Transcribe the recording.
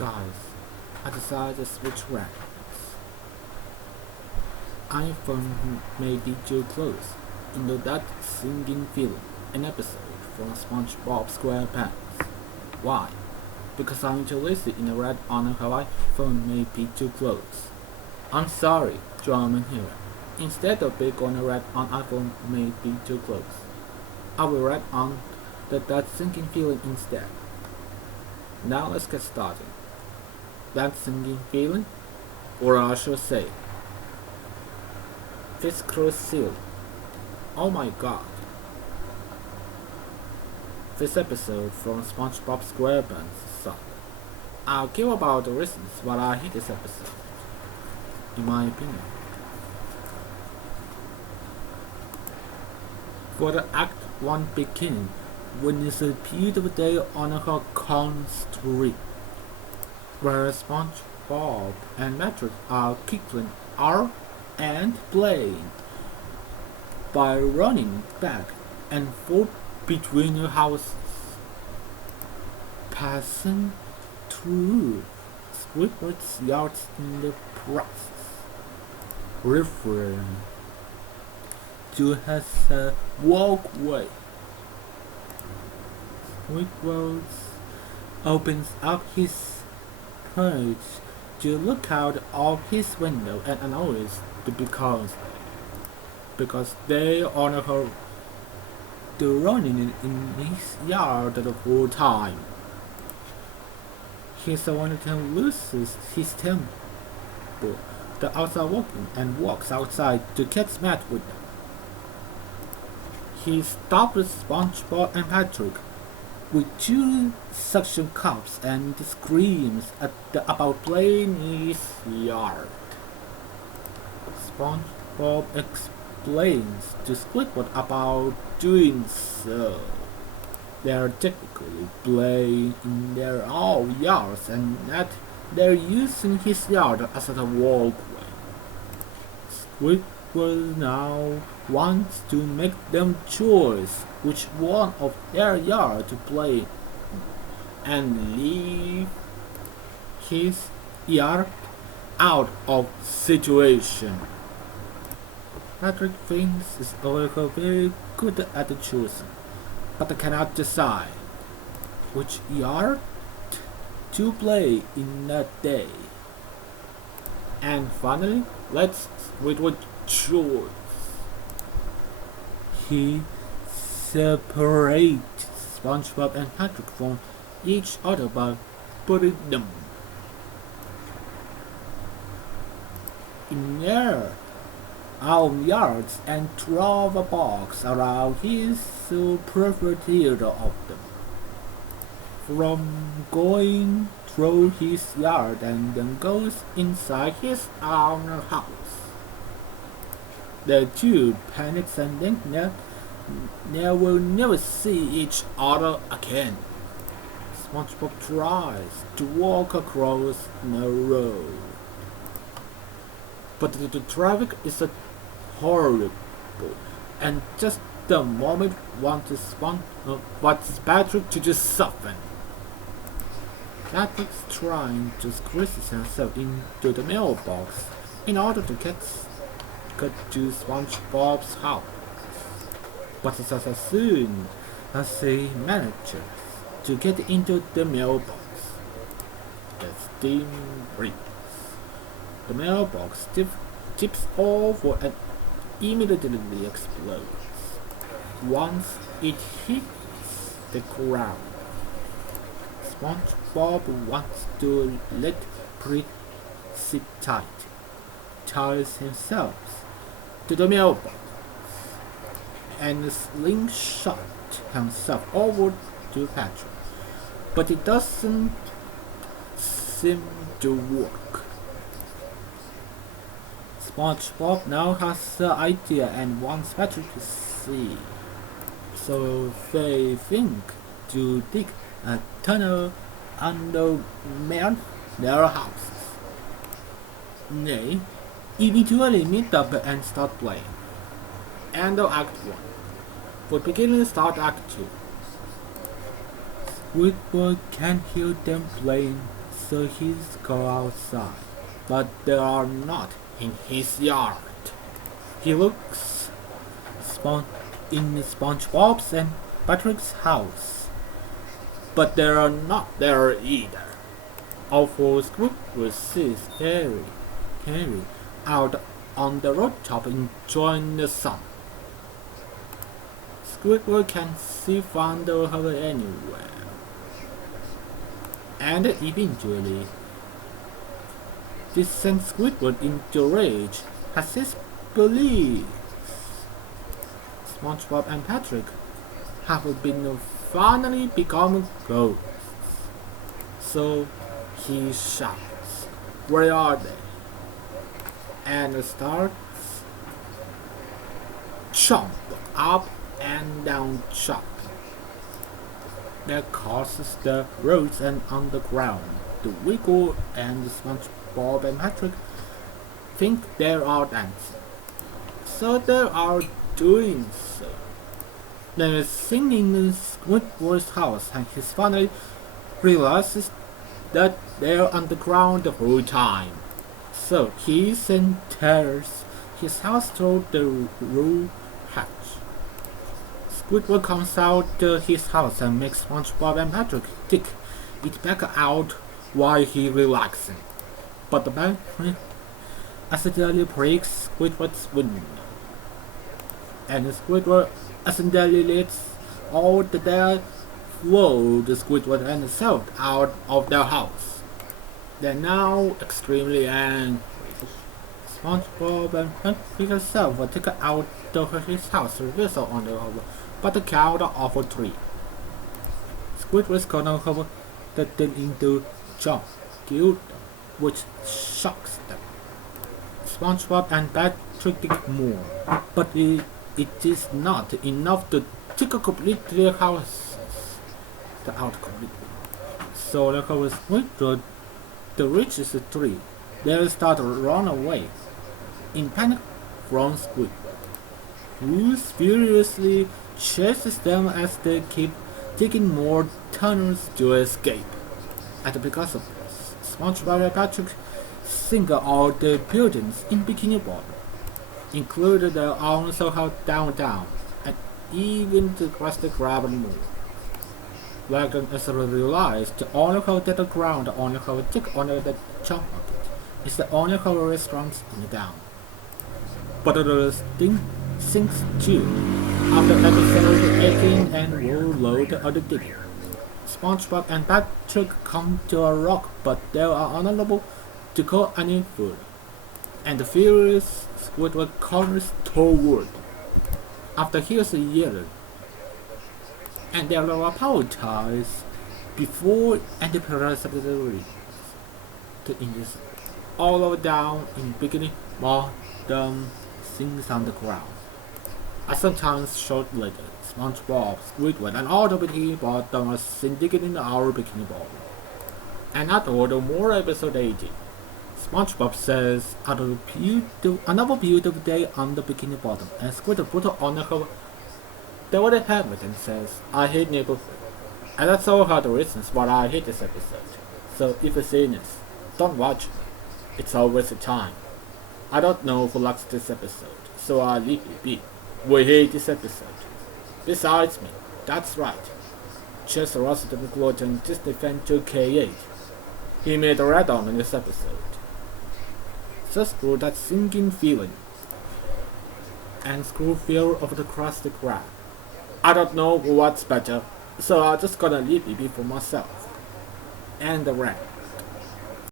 Guys, I decided to switch ranks. iPhone may be too close. Into that singing feeling, an episode from SpongeBob SquarePants. Why? Because I'm too lazy in the red on how iPhone may be too close. I'm sorry, Drummond here. Instead of big on the red on iPhone may be too close. I will write on that sinking feeling instead. Now let's get started. That sinking feeling, or I should say, fiscal seal. Oh my god. This episode from SpongeBob SquarePants sucked. I'll give about the reasons why I hate this episode, in my opinion. For the Act 1 beginning, when it's a beautiful day on a calm street, where SpongeBob and Patrick are kicking out and playing by running back and forth between the houses, passing through Squidward's yard in the process, referring to as a walkway. Squidward opens up his perch to look out of his window and annoys because they honor her the running in his yard the whole time. He's the one who loses his temper, the outside walking and walks outside to catch mad with them. He stops SpongeBob and Patrick with two suction cups and screams about playing in his yard. SpongeBob explains to Squidward about doing so. They are technically playing in their own yards and that they're using his yard as a walkway. Squidward now wants to make them choose which one of their yard to play in and leave his yard out of situation. Patrick thinks is also very good at choosing, but cannot decide which yard to play in that day. And finally, let's Squidward choose. He separates SpongeBob and Patrick from each other by putting them in their own yards and throw a box around his proprietor of them. From going through his yard and then goes inside his own house. The two panics and think that they will never see each other again. SpongeBob tries to walk across the road, but the traffic is horrible, and just the moment wants Patrick to just soften. Patrick's trying to squeeze himself into the mailbox in order to get to SpongeBob's house. But as soon as he manages to get into the mailbox, the steam breaks. The mailbox tips over and immediately explodes once it hits the ground. SpongeBob wants to let precipitate, ties himself to the mailbox and slingshot himself over to Patrick, but it doesn't seem to work. SpongeBob now has the idea and wants Patrick to see, so they think to dig a tunnel under their houses. They eventually meet up and start playing. End of Act 1. For beginning, start Act 2. Squidward can hear them playing so he's go outside, but they are not in his yard. He looks in SpongeBob's and Patrick's house, but they are not there either. Awful Squidward sees Harry out on the rooftop enjoying the sun. Squidward can see Thunder anywhere. And eventually, this sends Squidward into rage as his believes SpongeBob and Patrick have been finally become ghosts. So he shouts, "Where are they?" and starts chomp up and down chop. That causes the roads and underground to wiggle, and SpongeBob and Patrick think they are dancing. So they are doing so. They're singing in Squidward's house, and he finally realizes that they're underground the whole time. So he enters his house through the roof hatch. Squidward comes out his house and makes SpongeBob and Patrick take it back out while he relaxing. But the Patrick accidentally breaks Squidward's window, and Squidward accidentally lets all the dead flow to Squidward and himself out of their house. They're now extremely angry. SpongeBob and Patrick himself were taken out of his house to whistle on the over, but the count of 3. Squidward's gonna cover them into John Guild, which shocks them. SpongeBob and Patrick dig more, but it is not enough to take a complete their houses out completely. So the cover Squidward the reaches the tree. They start to run away in panic from Squidward, who furiously chases them as they keep digging more tunnels to escape. And because of this, SpongeBob and Patrick sink all the buildings in Bikini Bottom, including the own Soho downtown, and even the Krusty Krab and more. Wagon is realized the only hotel the ground, the only hotel on the jump market is the only hotel restaurant in the town. But the thing sinks too. After episode 18 and will load of the digging, SpongeBob and Patrick come to a rock, but they are unable to go any further, and the furious Squidward corners toward. After he is yelling, and they will apologize before and the parasite to Indians all over down in Bikini Bottom things on the ground. And sometimes short later, SpongeBob, Squidward, and all the Bikini Bottom are seen digging in our Bikini Bottom. And after more episode 18, SpongeBob says another beautiful day on the Bikini Bottom, and Squidward put on her they would have it and says, "I hate neighborhood." And that's all her the reasons why I hate this episode. So if you've seen this, don't watch it. It's all waste of time. I don't know who likes this episode, so I leave it be. We hate this episode. Besides me, that's right. Chess Rossington Gluten Disney fan 2K8. He made a red-on in this episode. So screw that sinking feeling. And screw fear of the Krusty Krab. I don't know what's better, so I'm just gonna leave it be for myself. And the Rant.